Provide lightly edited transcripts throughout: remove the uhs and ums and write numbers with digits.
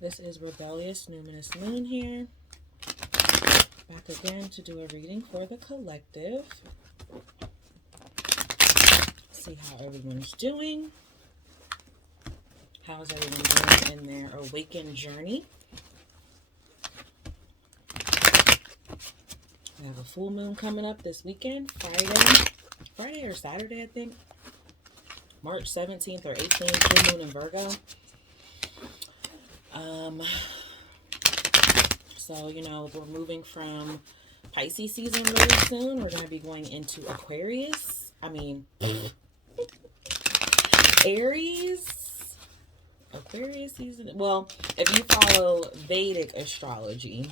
This is Rebellious Numinous Moon here. Back again to do a reading for the collective. See how everyone's doing. How's everyone doing in their awakened journey? We have a full moon coming up this weekend, Friday or Saturday, I think. March 17th or 18th, full moon in Virgo. So, we're moving from Pisces season really soon. We're going to be going into Aquarius season. Well, if you follow Vedic astrology,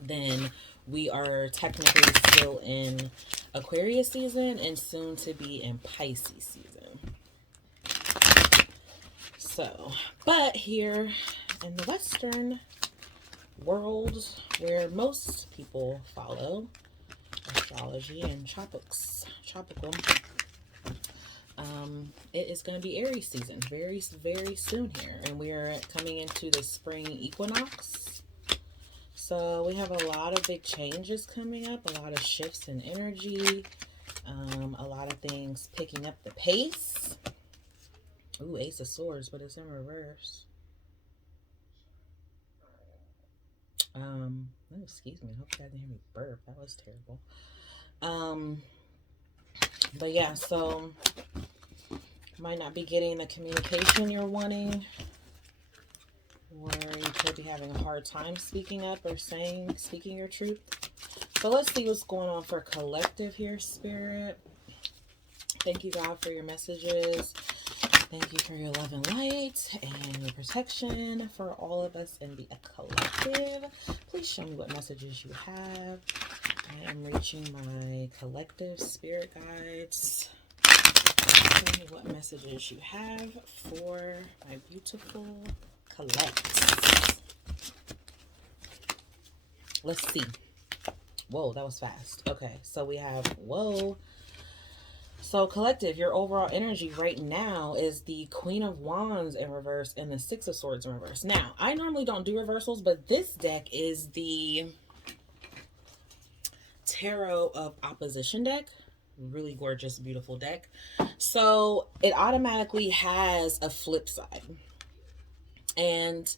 then we are technically still in Aquarius season and soon to be in Pisces season. So, but here in the Western world, where most people follow astrology and tropical, it is going to be Aries season very, very soon here, and we are coming into the spring equinox. So we have a lot of big changes coming up, a lot of shifts in energy, a lot of things picking up the pace. Ooh, Ace of Swords, but it's in reverse. Excuse me. I hope you guys didn't hear me burp. That was terrible. But yeah, so might not be getting the communication you're wanting, or you could be having a hard time speaking up or speaking your truth. So let's see what's going on for collective here, Spirit. Thank you, God, for your messages. Thank you for your love and light and your protection for all of us in the collective. Please show me what messages you have. I am reaching my collective spirit guides. Show me what messages you have for my beautiful collects. Let's see. Whoa, that was fast. Okay, so we have, whoa. So collective, your overall energy right now is the Queen of Wands in reverse and the Six of Swords in reverse. Now, I normally don't do reversals, but this deck is the Tarot of Opposition deck. Really gorgeous, beautiful deck. So it automatically has a flip side. And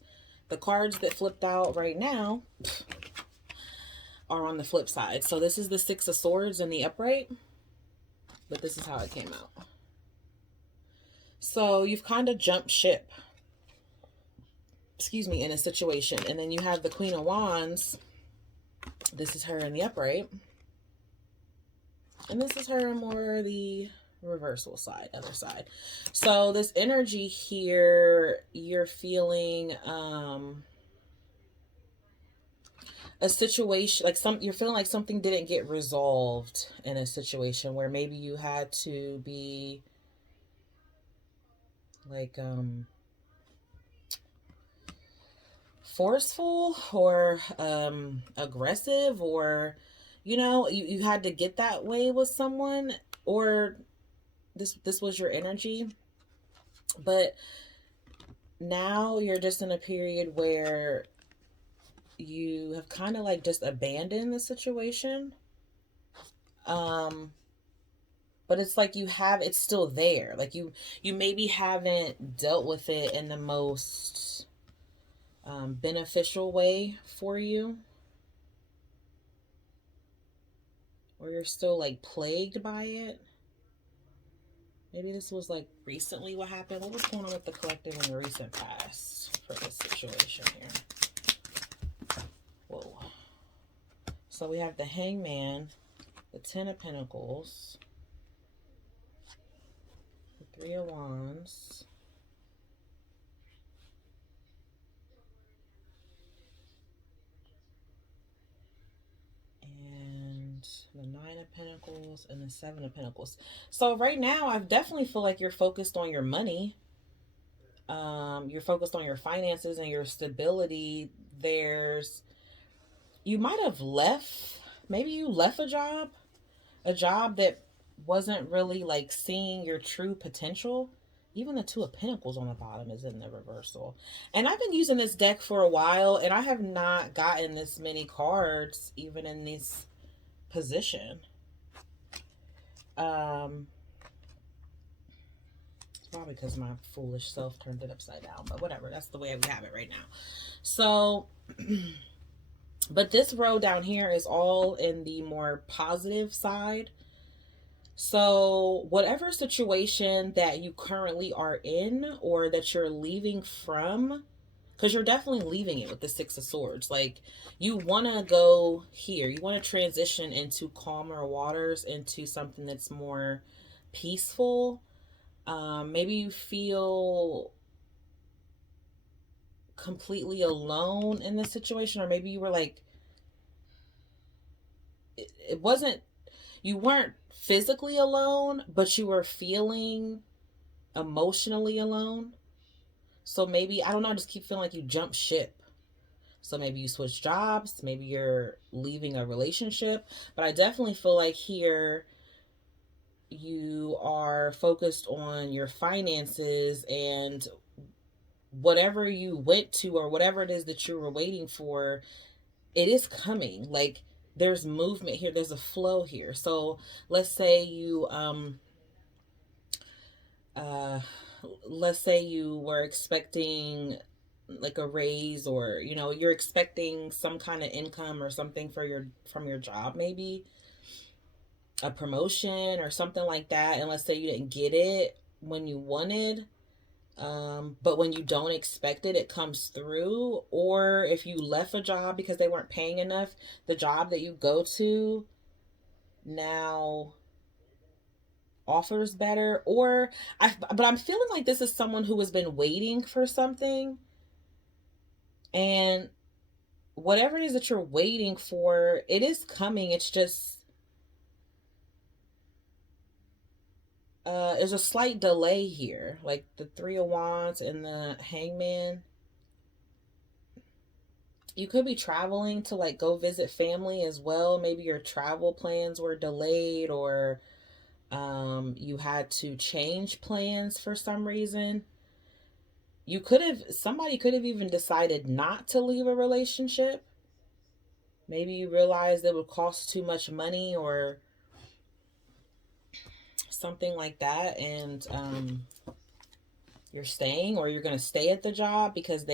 the cards that flipped out right now are on the flip side. So this is the Six of Swords in the upright. But this is how it came out. So you've kind of jumped ship, in a situation. And then you have the Queen of Wands. This is her in the upright. And this is her more the reversal side, other side. So this energy here, you're feeling a situation, like you're feeling like something didn't get resolved in a situation where maybe you had to be like forceful or aggressive, or you had to get that way with someone, or this was your energy. But now you're just in a period where you have kind of like just abandoned the situation. But it's like it's still there. Like you maybe haven't dealt with it in the most beneficial way for you. Or you're still like plagued by it. Maybe this was like recently what happened. What was going on with the collective in the recent past for this situation here? Whoa. So we have the Hangman, the Ten of Pentacles, the Three of Wands, and the Nine of Pentacles and the Seven of Pentacles. So right now, I definitely feel like you're focused on your money. You're focused on your finances and your stability. You might have maybe you left a job that wasn't really like seeing your true potential. Even the Two of Pentacles on the bottom is in the reversal. And I've been using this deck for a while, and I have not gotten this many cards, even in this position. It's probably because my foolish self turned it upside down, but whatever. That's the way we have it right now. So, but this row down here is all in the more positive side. So, whatever situation that you currently are in or that you're leaving from, because you're definitely leaving it with the Six of Swords. Like, you want to go here. You want to transition into calmer waters, into something that's more peaceful. Maybe you feel completely alone in this situation, or maybe you were like, it wasn't, you weren't physically alone, but you were feeling emotionally alone. So maybe, I don't know, I just keep feeling like you jumped ship. So maybe you switch jobs, maybe you're leaving a relationship, but I definitely feel like here you are focused on your finances, and whatever you went to or whatever it is that you were waiting for, it is coming. Like, there's movement here, there's a flow here. So let's say you let's say you were expecting like a raise, or you know, you're expecting some kind of income or something for your from your job, maybe a promotion or something like that, and let's say you didn't get it when you wanted, but when you don't expect it, it comes through. Or if you left a job because they weren't paying enough, the job that you go to now offers better. Or but I'm feeling like this is someone who has been waiting for something, and whatever it is that you're waiting for, it is coming. It's just there's a slight delay here, like the Three of Wands and the Hangman. You could be traveling to like go visit family as well. Maybe your travel plans were delayed, or you had to change plans for some reason. You could have, somebody could have even decided not to leave a relationship. Maybe you realized it would cost too much money or something like that, and you're staying, or you're going to stay at the job because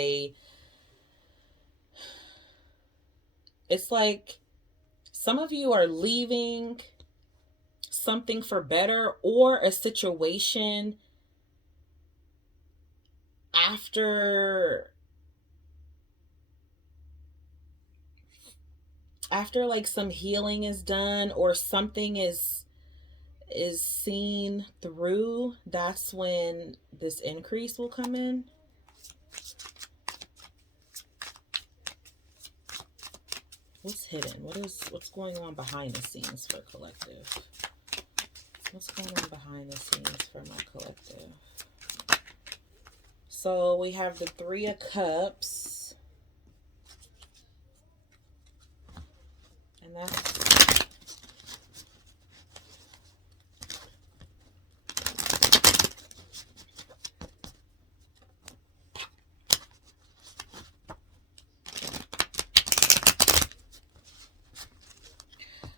it's like some of you are leaving something for better, or a situation after like some healing is done, or something is seen through. That's when this increase will come in. What's hidden? What's going on behind the scenes for collective? What's going on behind the scenes for my collective? So we have the Three of Cups. And that's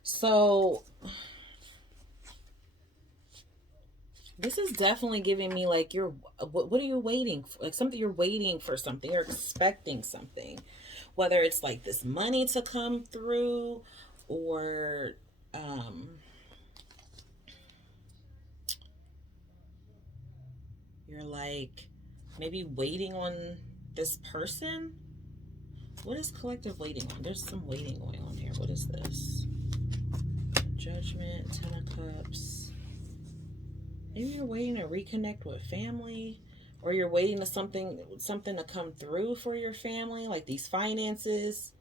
so this is definitely giving me like, you're, what are you waiting for? Like something, you're waiting for something, you're expecting something, whether it's like this money to come through, or you're like maybe waiting on this person. What is collective waiting on? There's some waiting going on here. What is this? Judgment, Ten of Cups. Maybe you're waiting to reconnect with family, or you're waiting to something to come through for your family, like these finances,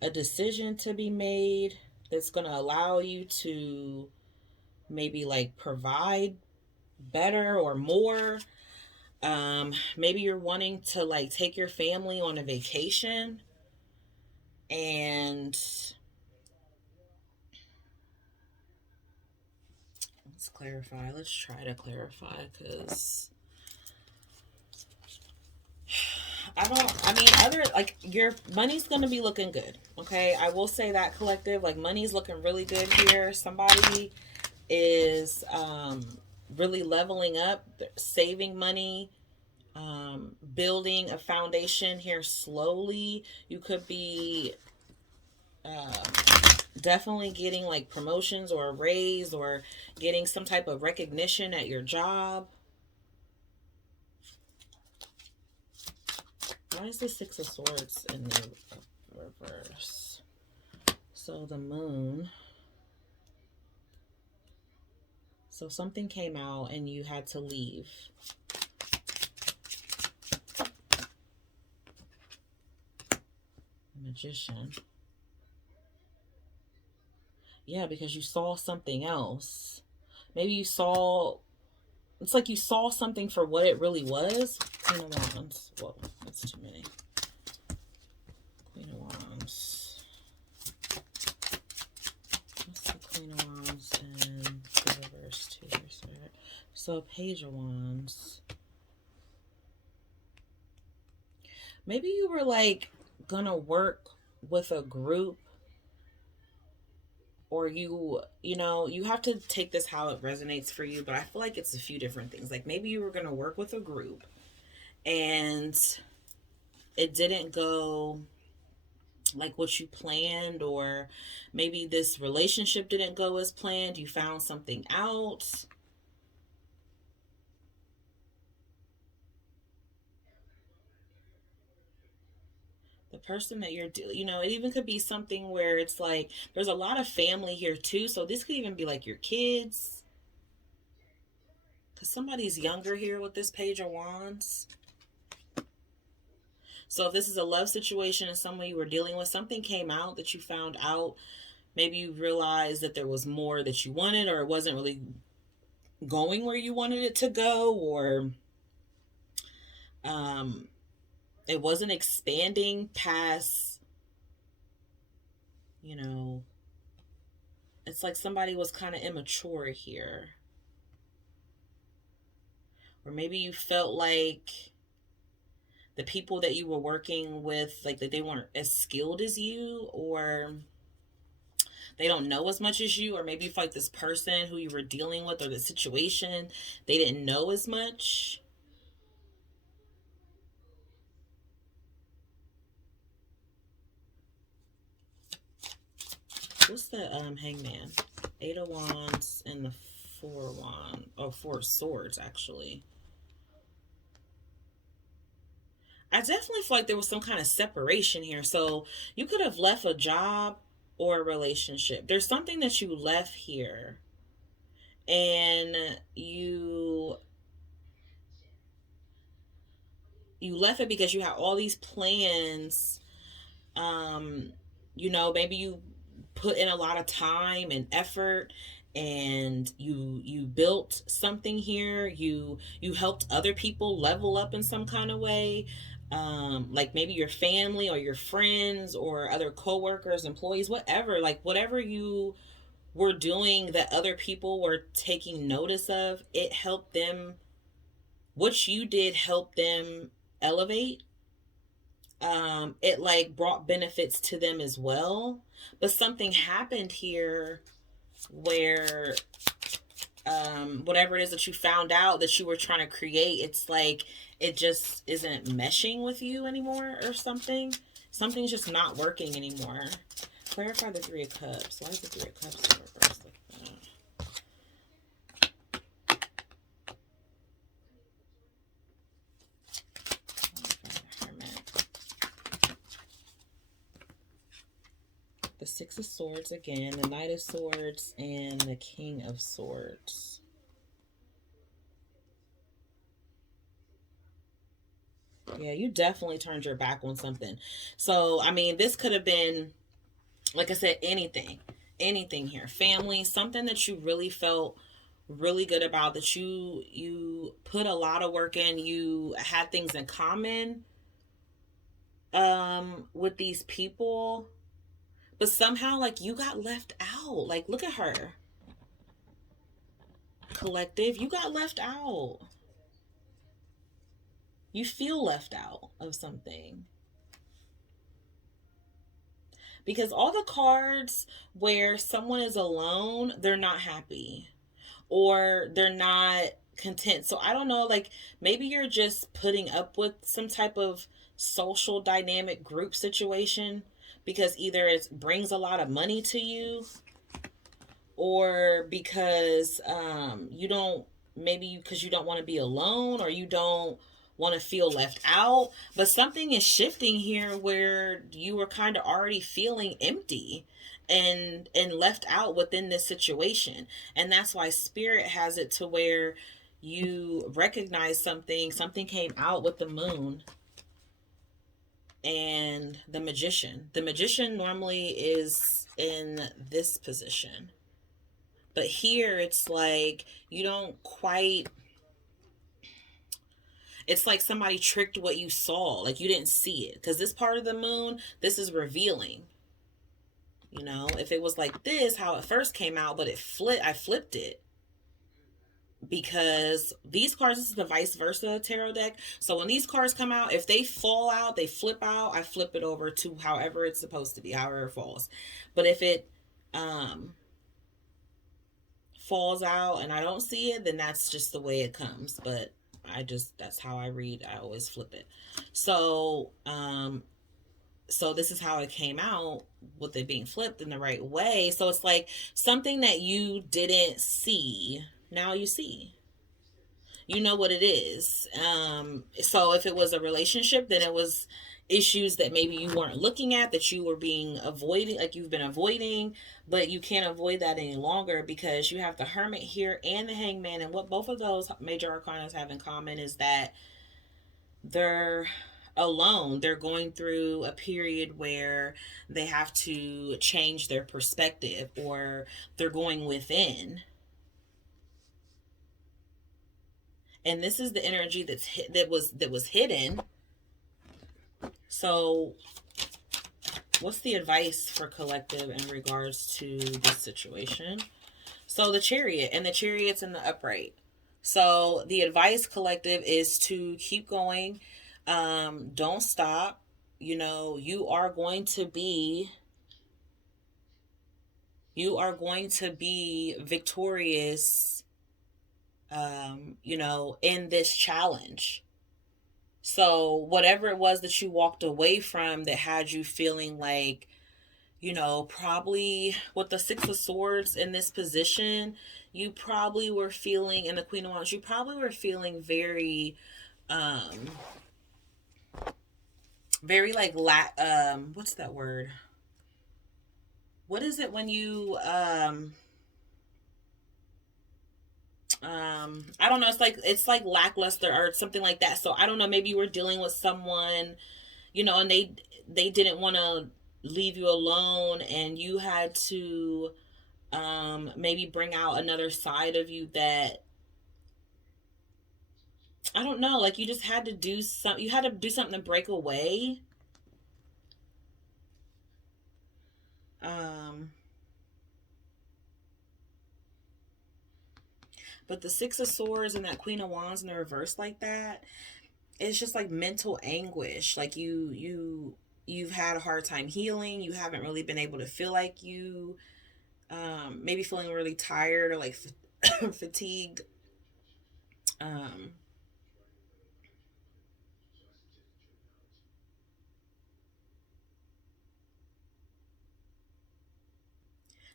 a decision to be made that's going to allow you to maybe like provide better or more. Maybe you're wanting to like take your family on a vacation, and let's clarify. Let's try to clarify, because I mean, other, like, your money's going to be looking good. Okay. I will say that, collective, like, money's looking really good here. Somebody is really leveling up, saving money, building a foundation here slowly. You could be um, definitely getting like promotions or a raise or getting some type of recognition at your job. Why is the Six of Swords in the reverse? So the moon. So something came out and you had to leave. Magician. Yeah, because you saw something else. Maybe you saw, it's like you saw something for what it really was. Queen of Wands. Whoa, that's too many. Queen of Wands. What's the Queen of Wands and the reverse too? So Page of Wands. Maybe you were like gonna work with a group, or you know, you have to take this how it resonates for you, but I feel like it's a few different things. Like maybe you were gonna work with a group and it didn't go like what you planned, or maybe this relationship didn't go as planned. You found something out. The person that you're, you know, it even could be something where it's like there's a lot of family here too. So this could even be like your kids, because somebody's younger here with this Page of Wands. So if this is a love situation and someone you were dealing with, something came out that you found out. Maybe you realized that there was more that you wanted, or it wasn't really going where you wanted it to go, or um, it wasn't expanding past, you know, it's like somebody was kind of immature here. Or maybe you felt like the people that you were working with, like that they weren't as skilled as you, or they don't know as much as you, or maybe you felt like this person who you were dealing with or the situation, they didn't know as much. What's the hangman? Eight of Wands and the Four Swords, actually. I definitely feel like there was some kind of separation here. So you could have left a job or a relationship. There's something that you left here, and you left it because you had all these plans. um you know, maybe you put in a lot of time and effort, and you built something here. You helped other people level up in some kind of way, like maybe your family or your friends or other coworkers, employees, whatever, like whatever you were doing that other people were taking notice of, it helped them. What you did helped them elevate. It like brought benefits to them as well. But something happened here where whatever it is that you found out that you were trying to create, it's like it just isn't meshing with you anymore, or something. Something's just not working anymore. Clarify the Three of Cups. Why is the Three of Cups in reverse like that? The Six of Swords again, the Knight of Swords, and the King of Swords. Yeah, you definitely turned your back on something. So, I mean, this could have been, like I said, anything here. Family, something that you really felt really good about, that you put a lot of work in, you had things in common with these people, but somehow like you got left out. Like look at her. Collective, you got left out. You feel left out of something. Because all the cards where someone is alone, they're not happy or they're not content. So I don't know, like maybe you're just putting up with some type of social dynamic group situation because either it brings a lot of money to you or because you don't, maybe because you don't want to be alone or you don't want to feel left out, but something is shifting here where you were kind of already feeling empty and left out within this situation. And that's why spirit has it to where you recognize something came out with the moon and the magician normally is in this position, but here it's like you don't quite, it's like somebody tricked what you saw. Like you didn't see it. Because this part of the moon, this is revealing. You know, if it was like this, how it first came out, but I flipped it. Because these cards, this is the vice versa tarot deck. So when these cards come out, if they fall out, they flip out, I flip it over to however it's supposed to be, however it falls. But if it falls out and I don't see it, then that's just the way it comes. But that's how I read. I always flip it. So so this is how it came out with it being flipped in the right way. So it's like something that you didn't see, now you see. You know what it is. So if it was a relationship, then it was issues that maybe you weren't looking at, that you were being avoiding, like you've been avoiding, but you can't avoid that any longer because you have the Hermit here and the Hangman. And what both of those major arcanas have in common is that they're alone. They're going through a period where they have to change their perspective or they're going within. And this is the energy that was hidden. So what's the advice for collective in regards to this situation? So the Chariot, and the Chariot's in the upright. So the advice, collective, is to keep going. Don't stop. You know, you are going to be victorious, you know, in this challenge. So whatever it was that you walked away from that had you feeling like, you know, probably with the Six of Swords in this position, you probably were feeling, and the Queen of Wands, you probably were feeling very, very like what's that word? What is it when you I don't know, it's like lackluster or something like that. So I don't know, maybe you were dealing with someone, you know, and they didn't want to leave you alone and you had to maybe bring out another side of you that, I don't know, like you just had to do something, you had to do something to break away. um but the Six of Swords and that Queen of Wands in the reverse like that, it's just like mental anguish. Like you've had a hard time healing. You haven't really been able to feel like you, maybe feeling really tired or like fatigued. um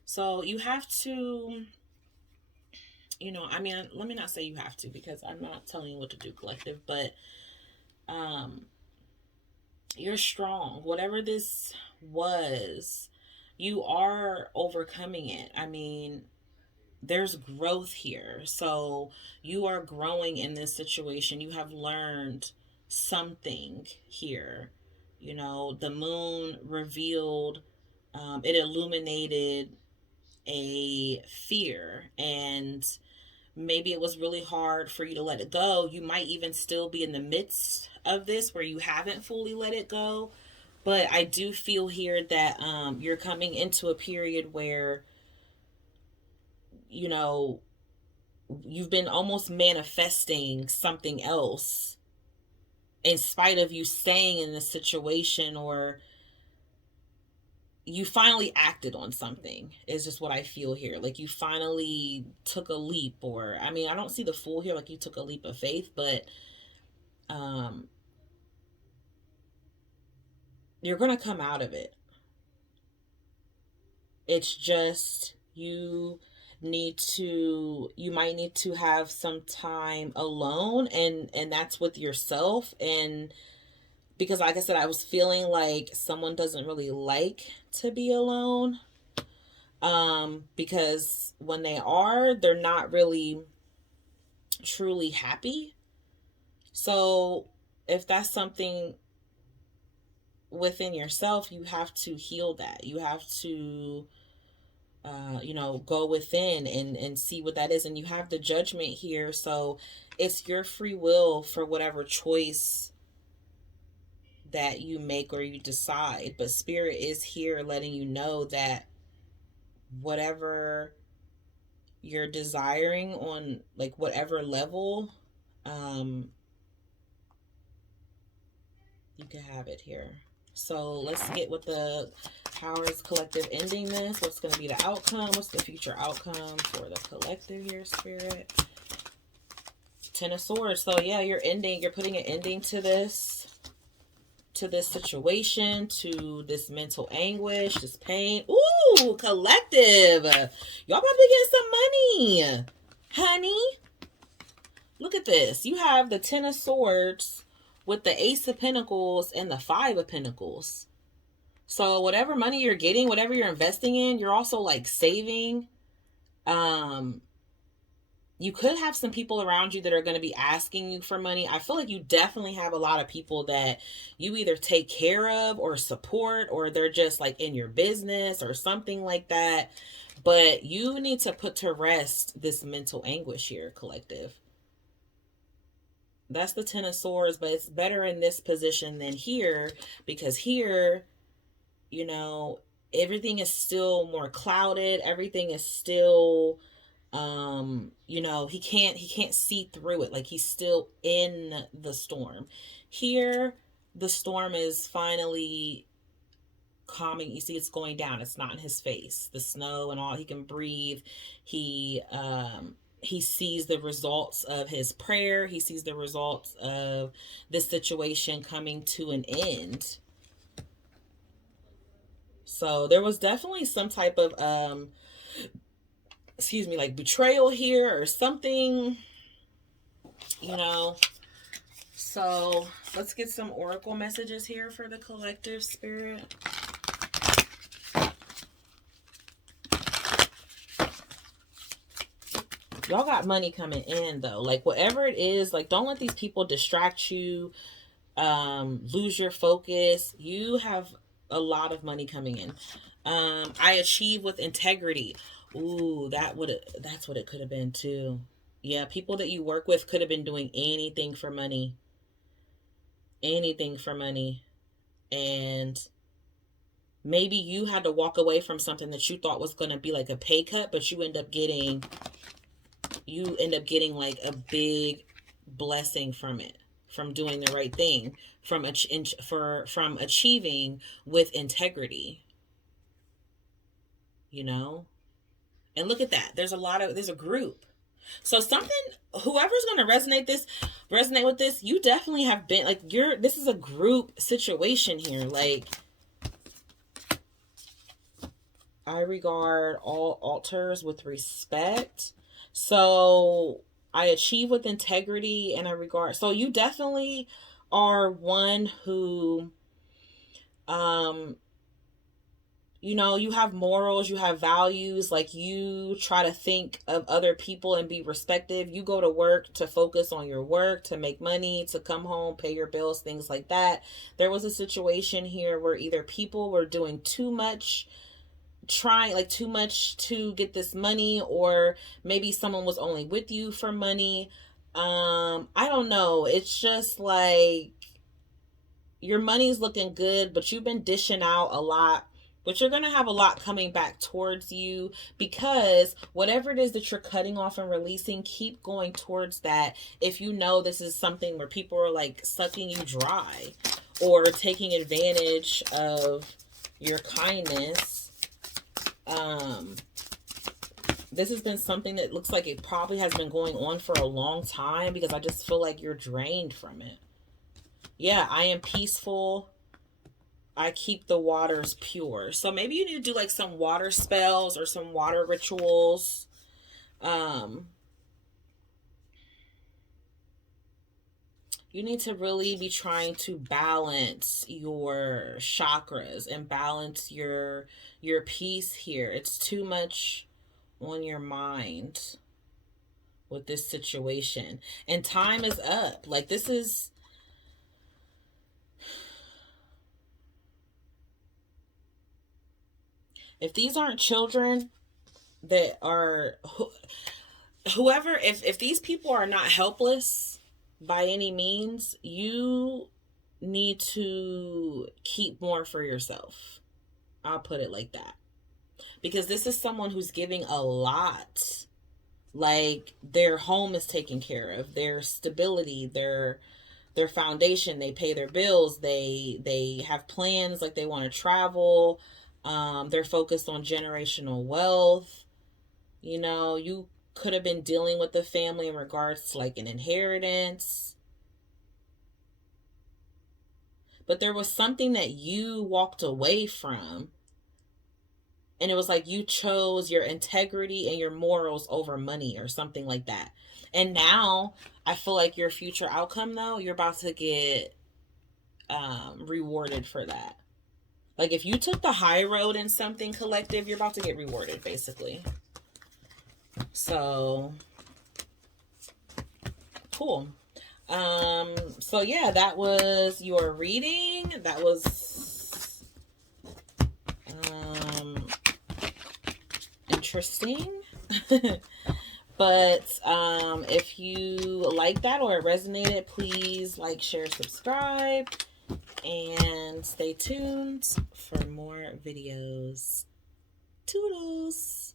so you have to, you know, I mean, let me not say you have to because I'm not telling you what to do, collective, but um you're strong. Whatever this was, you are overcoming it. I mean, there's growth here. So you are growing in this situation. You have learned something here. You know, the moon revealed, it illuminated a fear, and maybe it was really hard for you to let it go. You might even still be in the midst of this where you haven't fully let it go. But I do feel here that you're coming into a period where, you know, you've been almost manifesting something else in spite of you staying in this situation, or you finally acted on something, is just what I feel here. Like you finally took a leap, or I mean, I don't see the Fool here like you took a leap of faith, but you're going to come out of it. It's just you might need to have some time alone, and that's with yourself. And because like I said, I was feeling like someone doesn't really like to be alone, because when they're not really truly happy. So if that's something within yourself, you have to heal that. You have to go within and see what that is. And you have the Judgment here. So it's your free will for whatever choice that you make or you decide. But Spirit is here letting you know that whatever you're desiring on like whatever level, you can have it here. So let's get with the powers collective ending this. What's going to be the outcome? What's the future outcome for the collective here, Spirit? Ten of Swords. So yeah, you're putting an ending to this situation, to this mental anguish, this pain. Ooh, collective. Y'all about to get some money, honey. Look at this. You have the Ten of Swords with the Ace of Pentacles and the Five of Pentacles. So whatever money you're getting, whatever you're investing in, you're also like saving. You could have some people around you that are going to be asking you for money. I feel like you definitely have a lot of people that you either take care of or support, or they're just like in your business or something like that. But you need to put to rest this mental anguish here, collective. That's the Ten of Swords, but it's better in this position than here, because here, everything is still more clouded. Everything is still, he can't see through it. Like he's still in the storm. Here, the storm is finally calming. You see, it's going down. It's not in his face. The snow and all. He can breathe. He sees the results of his prayer. He sees the results of this situation coming to an end. So there was definitely some type of, like betrayal here or something, So let's get some oracle messages here for the collective, Spirit. Y'all got money coming in though. Like whatever it is, like don't let these people distract you, lose your focus. You have a lot of money coming in. I achieve with integrity. Ooh, that's what it could have been too. Yeah, people that you work with could have been doing anything for money. Anything for money. And maybe you had to walk away from something that you thought was going to be like a pay cut, but you end up getting like a big blessing from it, from doing the right thing, from achieving with integrity, And look at that. There's a group. So whoever's going to resonate with this, you definitely have been like, this is a group situation here. Like, I regard all altars with respect. So I achieve with integrity, and I regard. So you definitely are one who, you have morals, you have values, like you try to think of other people and be respectful. You go to work to focus on your work, to make money, to come home, pay your bills, things like that. There was a situation here where either people were doing too much, trying too much to get this money, or maybe someone was only with you for money. I don't know. It's just like your money's looking good, but you've been dishing out a lot But you're going to have a lot coming back towards you, because whatever it is that you're cutting off and releasing, keep going towards that. If you know this is something where people are like sucking you dry or taking advantage of your kindness, this has been something that looks like it probably has been going on for a long time, because I just feel like you're drained from it. Yeah, I am peaceful. I keep the waters pure. So maybe you need to do like some water spells or some water rituals. You need to really be trying to balance your chakras and balance your peace here. It's too much on your mind with this situation. And time is up. Like, this is... If these aren't children that are... Whoever... If these people are not helpless by any means, you need to keep more for yourself. I'll put it like that. Because this is someone who's giving a lot. Like, their home is taken care of, their stability, their foundation, they pay their bills, they have plans, like they want to travel, they're focused on generational wealth. You know, you could have been dealing with the family in regards to like an inheritance, but there was something that you walked away from, and it was like you chose your integrity and your morals over money or something like that. And now I feel like your future outcome, though, you're about to get rewarded for that. Like, if you took the high road in something, collective, you're about to get rewarded, basically. So, cool. So yeah, that was your reading. That was interesting. But if you like that or it resonated, please like, share, subscribe, and stay tuned for more videos. Toodles!